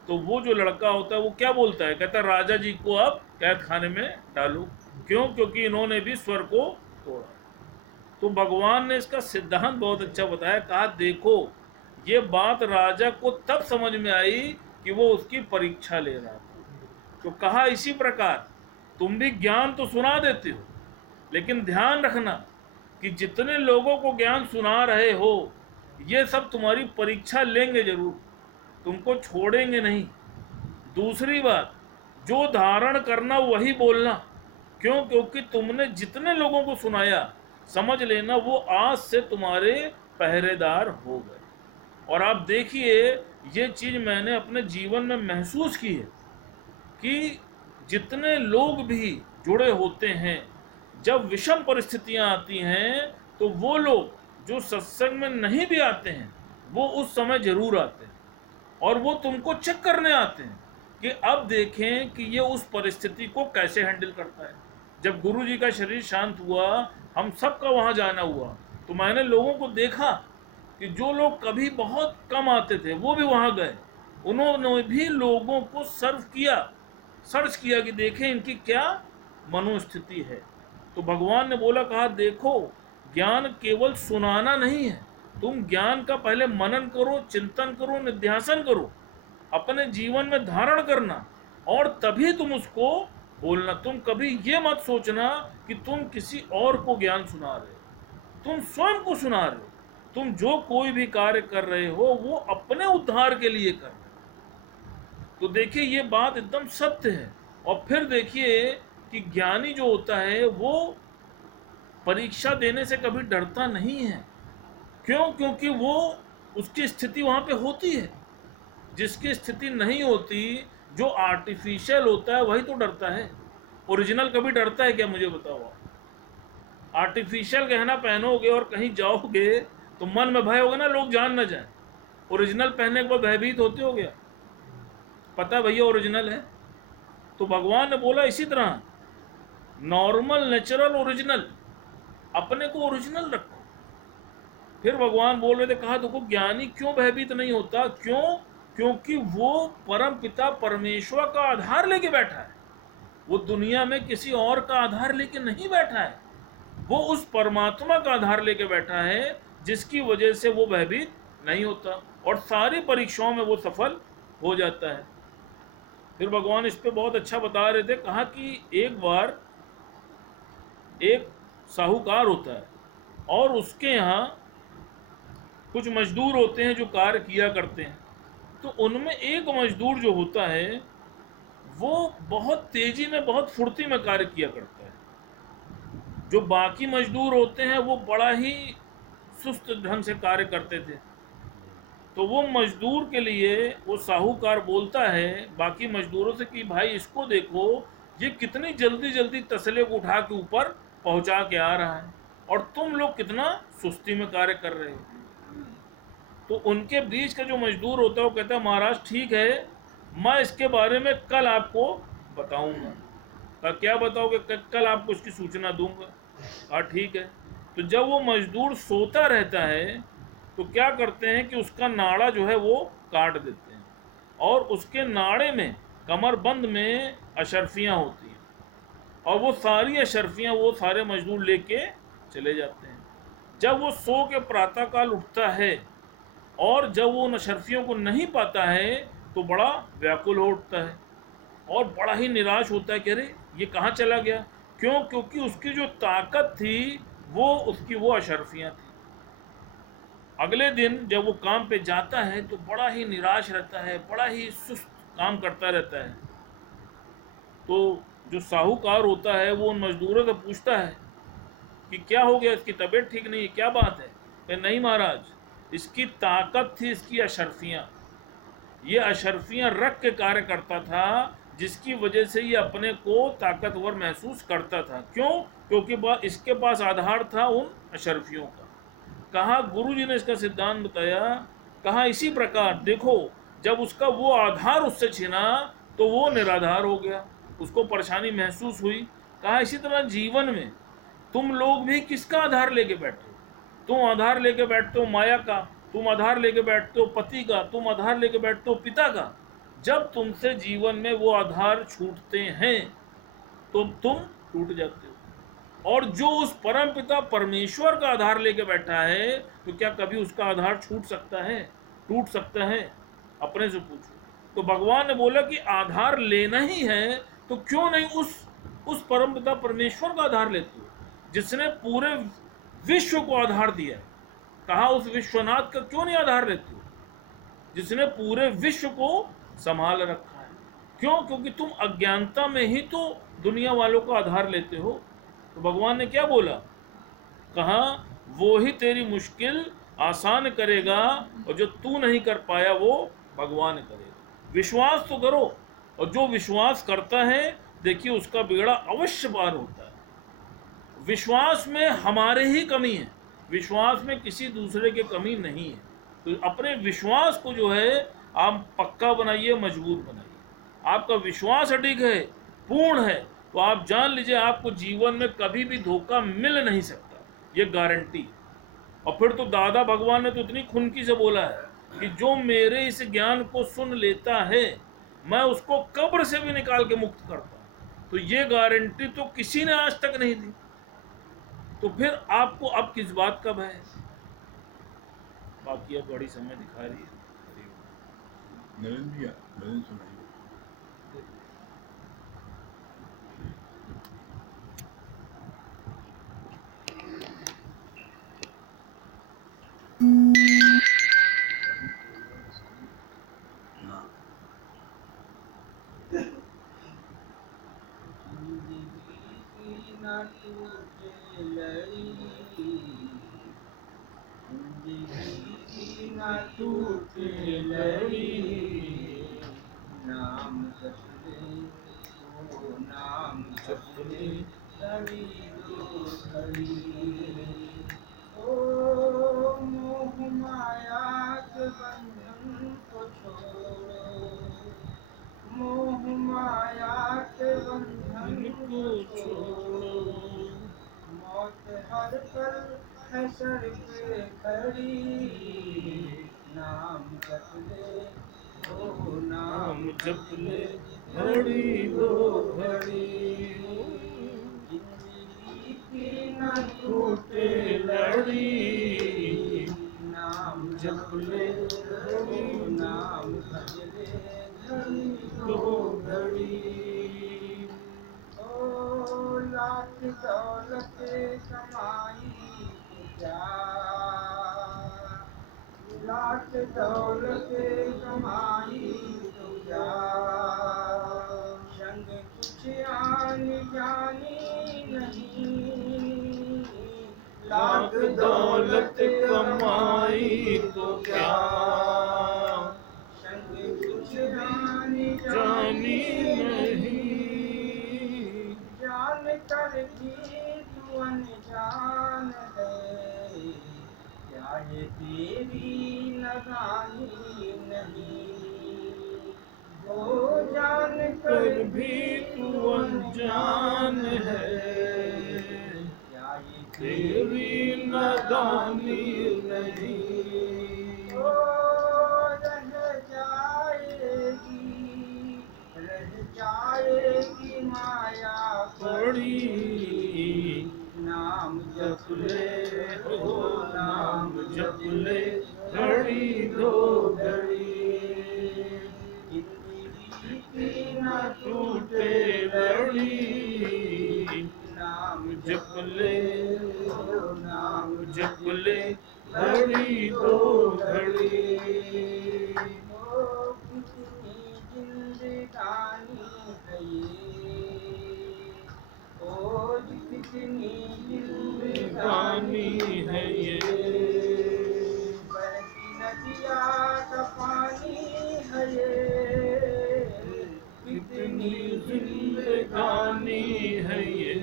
तो वो जो लड़का होता है वो क्या बोलता है, कहता है राजा जी को अब कैद खाने में डालो। क्यों? क्योंकि इन्होंने भी स्वर को तोड़ा। तो भगवान ने इसका सिद्धांत बहुत अच्छा बताया। कहा देखो ये बात राजा को तब समझ में आई कि वो उसकी परीक्षा ले रहा था। तो कहा इसी प्रकार तुम भी ज्ञान तो सुना देते हो, लेकिन ध्यान रखना कि जितने लोगों को ज्ञान सुना रहे हो ये सब तुम्हारी परीक्षा लेंगे जरूर, तुमको छोड़ेंगे नहीं। दूसरी बात, जो धारण करना वही बोलना। क्यों? क्योंकि तुमने जितने लोगों को सुनाया समझ लेना वो आज से तुम्हारे पहरेदार हो गए। और आप देखिए ये चीज मैंने अपने जीवन में महसूस की है कि जितने लोग भी जुड़े होते हैं, जब विषम परिस्थितियां आती हैं तो वो लोग जो सत्संग में नहीं भी आते हैं वो उस समय जरूर आते हैं और वो तुमको चेक करने आते हैं कि अब देखें कि ये उस परिस्थिति को कैसे हैंडल करता है। जब गुरु जी का शरीर शांत हुआ, हम सबका वहाँ जाना हुआ, तो मैंने लोगों को देखा कि जो लोग कभी बहुत कम आते थे वो भी वहाँ गए। उन्होंने भी लोगों को सर्च किया कि देखें इनकी क्या मनोस्थिति है। तो भगवान ने बोला, कहा देखो ज्ञान केवल सुनाना नहीं है, तुम ज्ञान का पहले मनन करो, चिंतन करो, निध्यासन करो, अपने जीवन में धारण करना और तभी तुम उसको बोलना। तुम कभी ये मत सोचना कि तुम किसी और को ज्ञान सुना रहे हो, तुम स्वयं को सुना रहे हो। तुम जो कोई भी कार्य कर रहे हो वो अपने उद्धार के लिए कर रहे हो। तो देखिए ये बात एकदम सत्य है। और फिर देखिए कि ज्ञानी जो होता है वो परीक्षा देने से कभी डरता नहीं है। क्यों? क्योंकि वो उसकी स्थिति वहां पे होती है। जिसकी स्थिति नहीं होती, जो आर्टिफिशियल होता है वही तो डरता है। ओरिजिनल कभी डरता है क्या, मुझे बताओ। आर्टिफिशियल गहना पहनोगे और कहीं जाओगे तो मन में भय होगा ना, लोग जान न जाए। ओरिजिनल पहनने के बाद भयभीत होते हो गया, पता भैया ओरिजिनल है। तो भगवान ने बोला इसी तरह नॉर्मल, नेचुरल, ओरिजिनल, अपने को ओरिजिनल रखो। फिर भगवान बोल रहे थे, कहा देखो ज्ञानी क्यों भयभीत नहीं होता। क्यों? क्योंकि वो परम पिता परमेश्वर का आधार लेके बैठा है। वो दुनिया में किसी और का आधार लेके नहीं बैठा है, वो उस परमात्मा का आधार लेके बैठा है, जिसकी वजह से वो भयभीत नहीं होता, और सारी परीक्षाओं में वो सफल हो जाता है। फिर भगवान इस पे बहुत अच्छा बता रहे थे, कहा कि एक बार एक साहूकार होता है और उसके यहाँ कुछ मजदूर होते हैं जो कार्य किया करते हैं। तो उनमें एक मजदूर जो होता है वो बहुत तेजी में, बहुत फुर्ती में कार्य किया करता है। जो बाकी मजदूर होते हैं वो बड़ा ही सुस्त ढंग से कार्य करते थे। तो वो मजदूर के लिए वो साहूकार बोलता है बाकी मजदूरों से कि भाई इसको देखो, ये कितनी जल्दी जल्दी तसले को उठा के ऊपर पहुंचा के आ रहा है और तुम लोग कितना सुस्ती में कार्य कर रहे हो। तो उनके बीच का जो मजदूर होता है वो कहता है महाराज ठीक है, मैं इसके बारे में कल आपको बताऊंगा। कहा क्या बताओगे? कल आपको इसकी सूचना दूंगा। कहा ठीक है। तो जब वो मजदूर सोता रहता है तो क्या करते हैं कि उसका नाड़ा जो है वो काट देते हैं और उसके नाड़े में कमरबंद में अशर्फियाँ होती हैं और वो सारी अशर्फियाँ वो सारे मजदूर लेके चले जाते हैं। जब वो सो के प्रातःकाल उठता है और जब वो उन अशर्फियों को नहीं पाता है तो बड़ा व्याकुल हो उठता है और बड़ा ही निराश होता है कि अरे ये कहाँ चला गया। क्यों? क्योंकि उसकी जो ताकत थी वो उसकी वो अशर्फियाँ थी। अगले दिन जब वो काम पे जाता है तो बड़ा ही निराश रहता है, बड़ा ही सुस्त काम करता रहता है। तो जो साहूकार होता है वो उन मजदूरों से पूछता है कि क्या हो गया, इसकी तबीयत ठीक नहीं है, क्या बात है? कि नहीं महाराज, इसकी ताकत थी इसकी अशर्फियाँ, ये अशर्फियाँ रख के कार्य करता था जिसकी वजह से ये अपने को ताकतवर महसूस करता था। क्यों? क्योंकि इसके पास आधार था उन अशर्फियों का। कहा गुरुजी ने इसका सिद्धांत बताया, कहा इसी प्रकार देखो जब उसका वो आधार उससे छिना तो वो निराधार हो गया, उसको परेशानी महसूस हुई। कहा इसी तरह जीवन में तुम लोग भी किसका आधार लेके बैठे हो? तुम आधार लेके बैठते हो माया का, तुम आधार लेके बैठते हो पति का, तुम आधार लेके बैठते हो पिता का। जब तुमसे जीवन में वो आधार छूटते हैं तो तुम टूट जाते हो। और जो उस परम पिता परमेश्वर का आधार लेके बैठा है तो क्या कभी उसका आधार छूट सकता है? टूट सकता है? अपने से पूछो। तो भगवान ने बोला कि आधार लेना ही है तो क्यों नहीं उस परम पिता परमेश्वर का आधार लेते हो जिसने पूरे विश्व को आधार दिया है। कहा उस विश्वनाथ का क्यों नहीं आधार लेते हो जिसने पूरे विश्व को संभाल रखा है। क्यों? क्योंकि तुम अज्ञानता में ही तो दुनिया वालों का आधार लेते हो। तो भगवान ने क्या बोला? कहा वो ही तेरी मुश्किल आसान करेगा और जो तू नहीं कर पाया वो भगवान करेगा। विश्वास तो करो, और जो विश्वास करता है देखिए उसका बेड़ा अवश्य पार होता है। विश्वास में हमारे ही कमी है, विश्वास में किसी दूसरे के कमी नहीं है। तो अपने विश्वास को जो है आप पक्का बनाइए, मजबूत बनाइए। आपका विश्वास अडिग है, पूर्ण है, तो आप जान लीजिए आपको जीवन में कभी भी धोखा मिल नहीं सकता, ये गारंटी है। और फिर तो दादा भगवान ने तो इतनी खुनकी से बोला है कि जो मेरे इस ज्ञान को सुन लेता है मैं उसको कब्र से भी निकाल के मुक्त करता हूं। तो ये गारंटी तो किसी ने आज तक नहीं दी, तो फिर आपको अब किस बात का भय है? बाकी अब बड़ी समय दिखा रही है। नरेंद्र सुनाइए। नाम जपले ओ नाम जपले लड़ी दो घड़ी। ओ मोह माया के बंधन को छोड़ो, मोह माया के बंधन को छोड़ो। मौत हर पल है सर पे खड़ी, नाम जपले ओ नाम जपले घड़ी दो घड़ी, जिंदगी की न टूटे लड़ी, नाम जप ले घड़ी नाम भज ले घड़ी दो घड़ी। ओ लाख दौलत कमाई तो क्या, लाख दौलत कमाई तो क्या, संग कुछ आन जानी नहीं। लाख दौलत कमाई तो क्या, संग कुछ आन जानी जानी नहीं। जान कर भी तू अनजान है, क्या ये तेरी नदानी नहीं। ओ जान कर कर भी तू अनजान है, क्या ये तेरी नादानी नहीं। ओ रह जाएगी, रह जाएगी माया बड़ी नाम जप जप ले ले हो नाम जप ले घड़ी दो घड़ी। जिंदगी की न न टूटे लड़ी, नाम जप ले हो नाम जप ले घड़ी दो घड़ी। ओ कितनी जिंदगानी है ये, ओ कितनी गानी जिंदगानी है ये, बहती नदिया का पानी है ये, कितनी कितनी जिंदगानी है ये।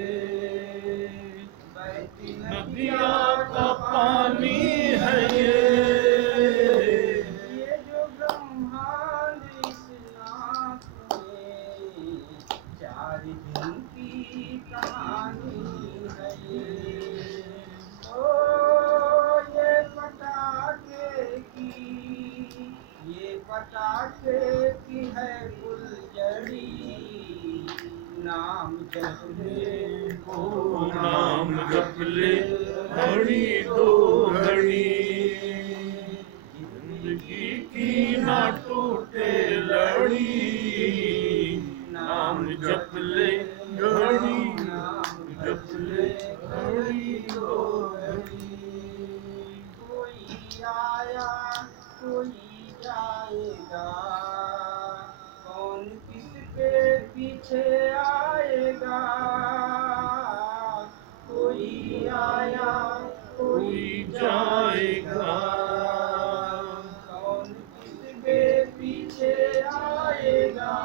बहती नदिया का पानी है ये, ये जो ब्रह्मांड इस नाथ में, चार दिन की कहानी है ये। ओ ये पटाखे की, ये पटाखे की है फुलझड़ी, नाम जप ले ओ नाम जप ले घड़ी दो घड़ी। जिंदगी की ना टूटे लड़ी, नाम जप ले घड़ी जप ले घड़ी दो घड़ी। कोई आया कोई जाएगा, कौन किसके पीछे आएगा। कोई आया कोई जाएगा, कौन किसके पीछे आएगा।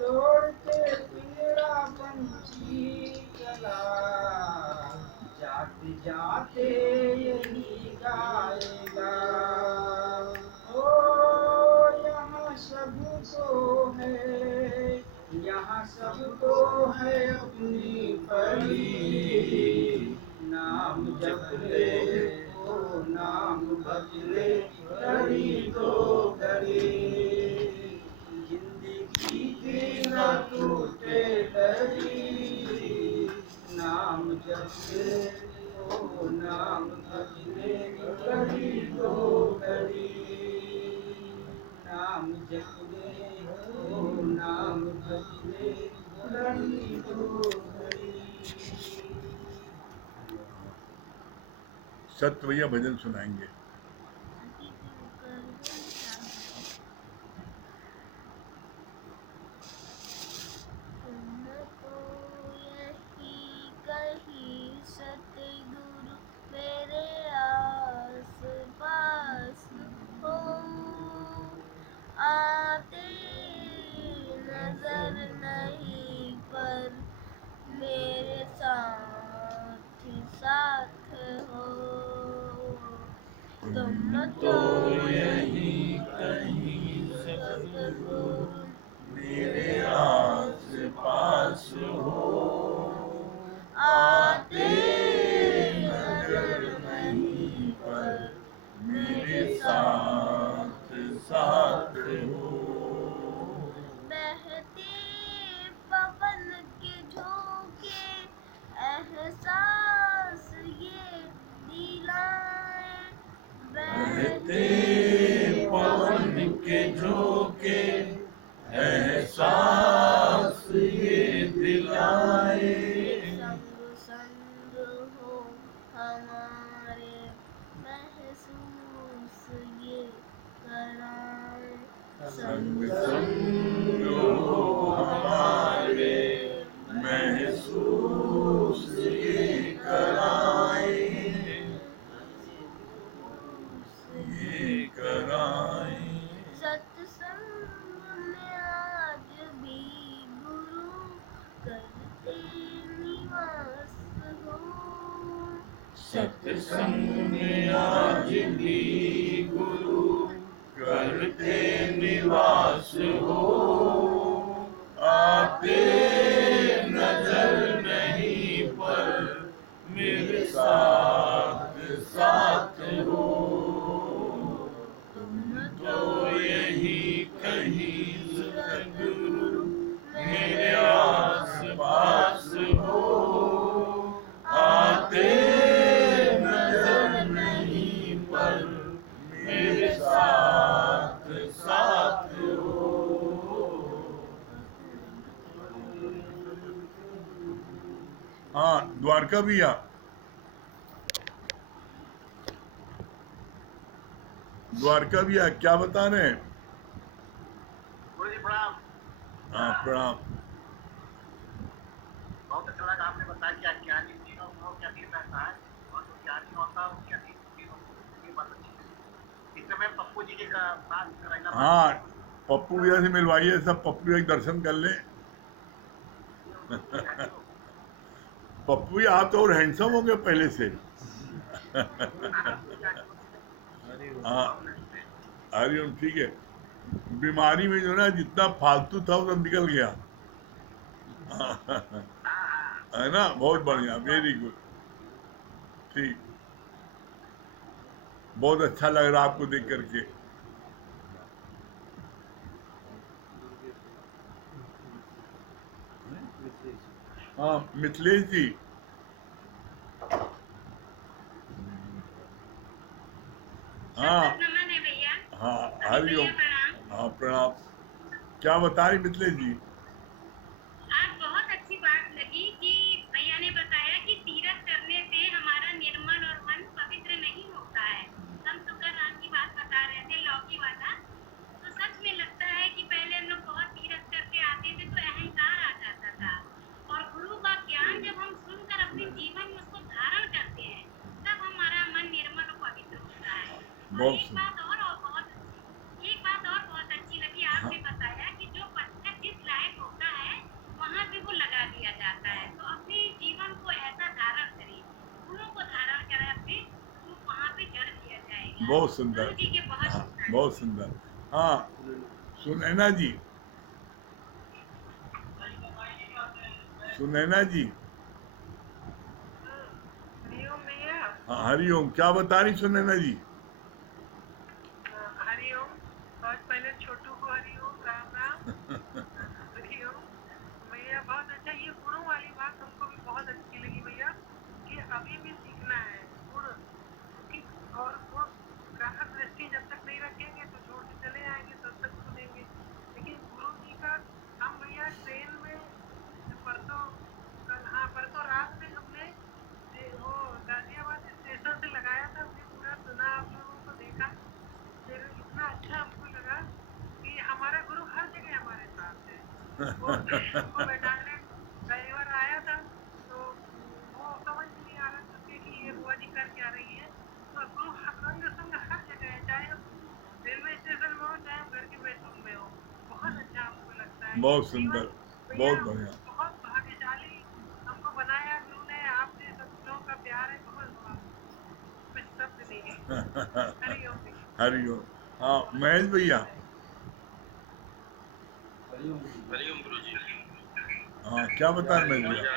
तोड़ के पिंजरा पंछी चला, जाते जाते यही गाएगा। ओ यहाँ सबको है, यहाँ सबको है अपनी पड़ी, नाम जप ले ओ नाम भज ले घड़ी दो घड़ी। जिंदगी की न टूटे लड़ी, नाम जप ले ओ नाम भज ले घड़ी दो घड़ी। नाम जप ले ओ नाम भज ले घड़ी दो घड़ी। सत्य भैया भजन सुनाएंगे। तुमको यही कही सतगुरु मेरे आस पास हो, आते नजर नहीं पर मेरे साथ साथ हो। तुमको यही कहीं सतगुरु मेरे आस पास हो, आते नजर नहीं पर मेरे साथ साथ हो। बहते पवन के झोंके एहसास ये दिलाए, करते पवन के झोंके एहसास ये दिलाए। संग संग हो हमारे महसूस ये कराए। संग संग हो हमारे महसूस ये कराए, ये कराए। सत्संग में आज भी गुरु करते निवास हो। सत्संग में आज भी गुरु करते निवास हो। आते नजर नहीं पर मेरे साथ साथ हो। तुम तो यही कहीं सद्गुरु मेरे आस पास हो। आते नजर नहीं पर मेरे साथ साथ हो। हाँ, द्वारका भैया, द्वारका भैया क्या बता रहे हैं? गुरु जी प्रणाम। हाँ प्रणाम। बहुत अच्छा लगा आपने बताया कि अज्ञानी तीनों गुणों के अधीन रहता है और जो ज्ञानी होता है उसके अधीन तीनों गुण। ये बात अच्छी है। इस समय पप्पू जी के पास रहना। हाँ, पप्पू भैया से मिलवाइए, सब पप्पू भैया के दर्शन कर ले। पप्पू भैया आप तो और हैंडसम हो गए पहले से। हाँ, हरिओम, ठीक है। बीमारी में जो ना जितना फालतू था वो सब निकल गया। है ना, बहुत बढ़िया, वेरी गुड, ठीक। बहुत अच्छा लग रहा आपको देख करके। हाँ मिथिलेश जी, हाँ हाँ हरिओम, हाँ प्रणाम। क्या बता रही मिथिलेश जी? आज बहुत अच्छी बात लगी कि भैया ने बताया कि तीरथ करने से हमारा निर्मल और मन पवित्र नहीं होता है। हम तुकार राम की बात बता रहे थे, लौकी वाला। तो सच में लगता है कि पहले हम लोग बहुत तीरथ करके आते थे तो अहंकार आ जाता था, और गुरु का ज्ञान जब हम सुनकर अपने जीवन में उसको धारण करते हैं तब हमारा मन निर्मल और पवित्र होता है। और बहुत एक बात और बहुत अच्छी लगी, आपने बताया कि जो पत्थर जिस लायक होता है वहाँ पे वो लगा दिया जाता है। तो अपने जीवन को ऐसा धारण करें, गुणों को धारण करें अपने, तो वहाँ पे जड़ दिया जाएगा। बहुत सुंदर, गुरु जी के बहुत हाँ बहुत सुंदर। हाँ सुनैना जी, सुनैना जी, हरिओम भैया। हाँ हरिओम, क्या बता रही सुनैना जी? हरिओम। बहुत पहले छोटू को हरिओम, राम राम। हरिओम भैया, बहुत अच्छा। ये गुणों वाली बात हमको भी बहुत अच्छी लगी भैया, कि अभी भी सीखना है गुण, क्योंकि और गुण ग्राहक दृष्टि जब तक नहीं रखेंगे तो छोड़ के चले आएंगे, सत्संग सुनेंगे। लेकिन गुरु जी का हम भैया ट्रेन में परसों परसों रात में हमने वो गाजियाबाद स्टेशन से लगाया था, हमने पूरा सुना, आप लोगों को देखा। फिर इतना अच्छा हमको लगा कि हमारा गुरु हर जगह हमारे साथ है। वो हमको बैठाने ड्राइवर आया था तो वो समझ नहीं आ रहा था कि ये बुआ जी कर क्या रही है। तो गुरु संग संग हर जगह है, चाहे हम रेलवे स्टेशन में हो चाहे हम घर के बेडरूम में हो। बहुत अच्छा हमको लगता है। बहुत सुंदर, बहुत बढ़िया। बहुत भाग्यशाली हमको बनाया गुरु ने, आपसे सब लोगों का प्यार है। बहुत कुछ शब्द नहीं है। हरिओम भैया। हरिओम। हाँ महेश भैया, हरिओम गुरु जी। हाँ क्या बता रहे महेश भैया?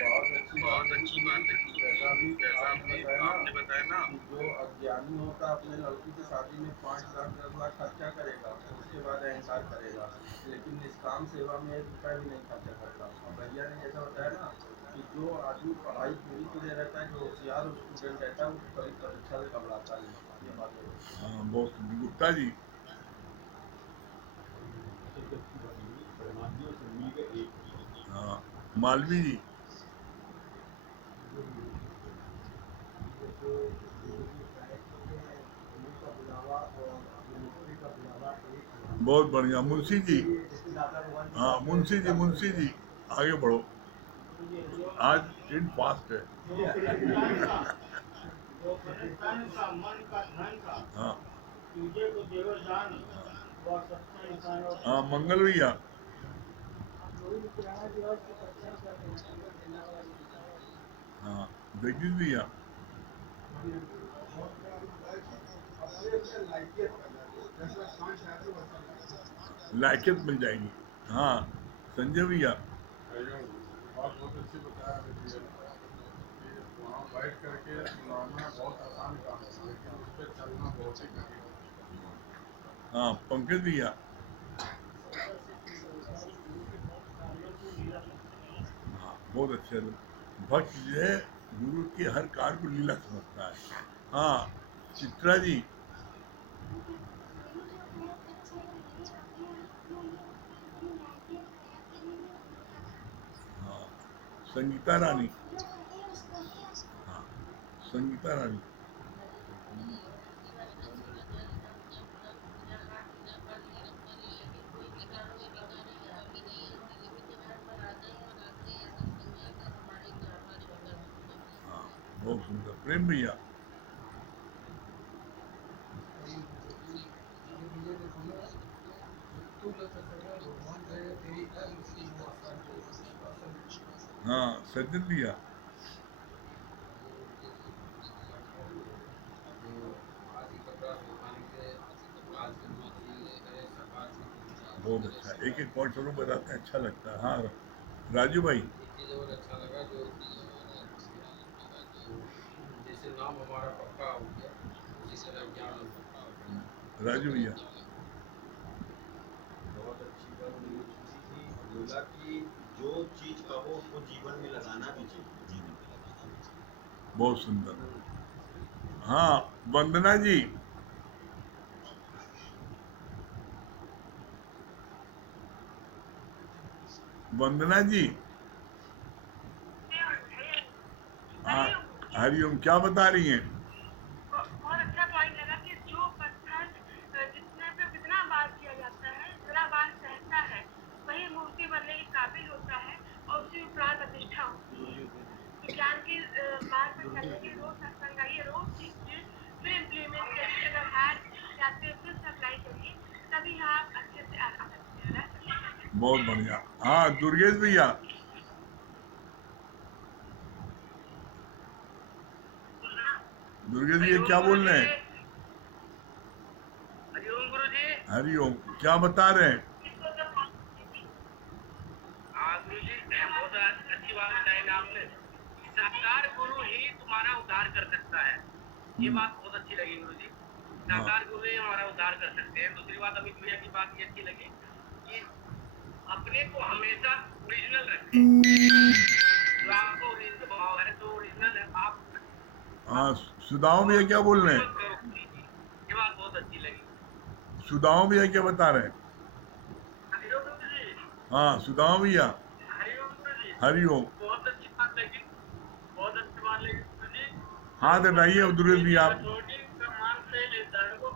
बहुत अच्छी बात है कि जैसा अभी आपने बताया ना, जो अज्ञानी होता अपने लड़की की शादी में 5 लाख 10 लाख खर्चा करेगा, उसके बाद अहंकार करेगा, लेकिन निष्काम सेवा में 1 रुपया भी नहीं खर्चा करता। और भैया ने जैसा बताया ना कि कि जो आदमी पढ़ाई पूरी के लिए रहता है, जो होशियार स्टूडेंट रहता है, वो कभी परीक्षा में घबराता नहीं। ये बात है। हाँ बहुत सुंदर। गुप्ता जी। हाँ मालवी जी। बहुत बढ़िया। मुंशी जी। हाँ मुंशी जी आगे बढ़ो, आज दिन फास्ट है। जो तन का मन का धन का हाँ तुझे को देवर दान वह सच्चा इंसान और हाँ मंगल भैया। हाँ जगदीश भैया। लाइकियत मिल जाएगी। हाँ संजय भैया। बात बहुत अच्छी बताया अमित भैया ने कि वहाँ बैठ करके सुनाना बहुत आसान काम है, लेकिन उस पर चलना बहुत ही कठिन है। हाँ पंकज भैया। हाँ बहुत अच्छे लोग। भक्त जो है गुरु के हर कार्य को लीला समझता है। हाँ चित्रा जी। हाँ संगीता रानी। हाँ संगीता रानी। हाँ बहुत सुंदर। प्रेम भैया। हाँ सज्जन भैया। बहुत अच्छा। एक एक पॉइंट लोग बताते हैं, अच्छा लगता है। हाँ राजू भाई। एक चीज़ और अच्छा लगा जो जैसे नाम हमारा पक्का हो गया, उसी तरह ज्ञान राजू भैया। बहुत अच्छी बात उन्होंने सुनी थी, बोला कि जो चीज कहो उसको जीवन में लगाना भी चाहिए। बहुत सुंदर। हाँ वंदना जी। वंदना जी। हाँ हरिओम। क्या बता रही हैं? बहुत अच्छा पॉइंट लगा कि जो पत्थर जितने पे जितना बार किया जाता है, जितना बार सहता है, वही मूर्ति बनने के काबिल होता है और उसी में प्राण प्रतिष्ठा होती है। तो ज्ञान की बात में चलने की रोज सत्संग आइए, रोज सीखिए, फिर इम्प्लीमेंट करिए। अगर हार जाते हो फिर से अप्लाई करिए, तभी आप अच्छे से आ सकते हैं। बहुत बढ़िया। हाँ दुर्गेश भैया। दुर्गेश भैया क्या बोल रहे हैं? हरिओम गुरु जी। हरिओम। क्या बता रहे हैं? हाँ गुरु जी, बहुत अच्छी बात बताई ना आपने। साकार गुरु ही तुम्हारा उद्धार कर सकता है। ये बात बहुत अच्छी लगी गुरु जी। हाँ साकार गुरु ही हमारा उद्धार कर सकते हैं। दूसरी बात अमित भैया की बात ये अच्छी लगी कि अपने को हमेशा ओरिजिनल रखें। जो आपको ओरिजिनल भाव है, तो ओरिजिनल है आप। हाँ सुदामा भैया क्या बोल रहे हैं? ये बात बहुत अच्छी लगी। सुदामा भैया क्या बता रहे हैं? हरिओम गुरु जी। हाँ सुदामा भैया। हरिओम गुरु जी। हरिओम। बहुत अच्छी बात लगी, बहुत अच्छी बात लगी गुरु जी। हाथ हटाइए दुर्गेश भैया आप। सम्मान से लेता है वो।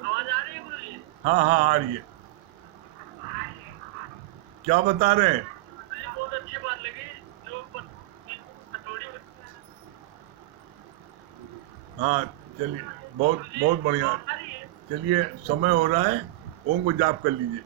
आवाज आ रही है गुरु जी? हाँ हाँ आ रही है। क्या बता रहे हैं? मुझे बहुत अच्छी बात लगी जो हथौड़ी। हाँ चलिए बहुत बहुत बढ़िया। चलिए समय हो रहा है, ओम को जाप कर लीजिए।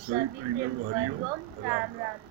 सभी परिवार को हरिओम, राम राम।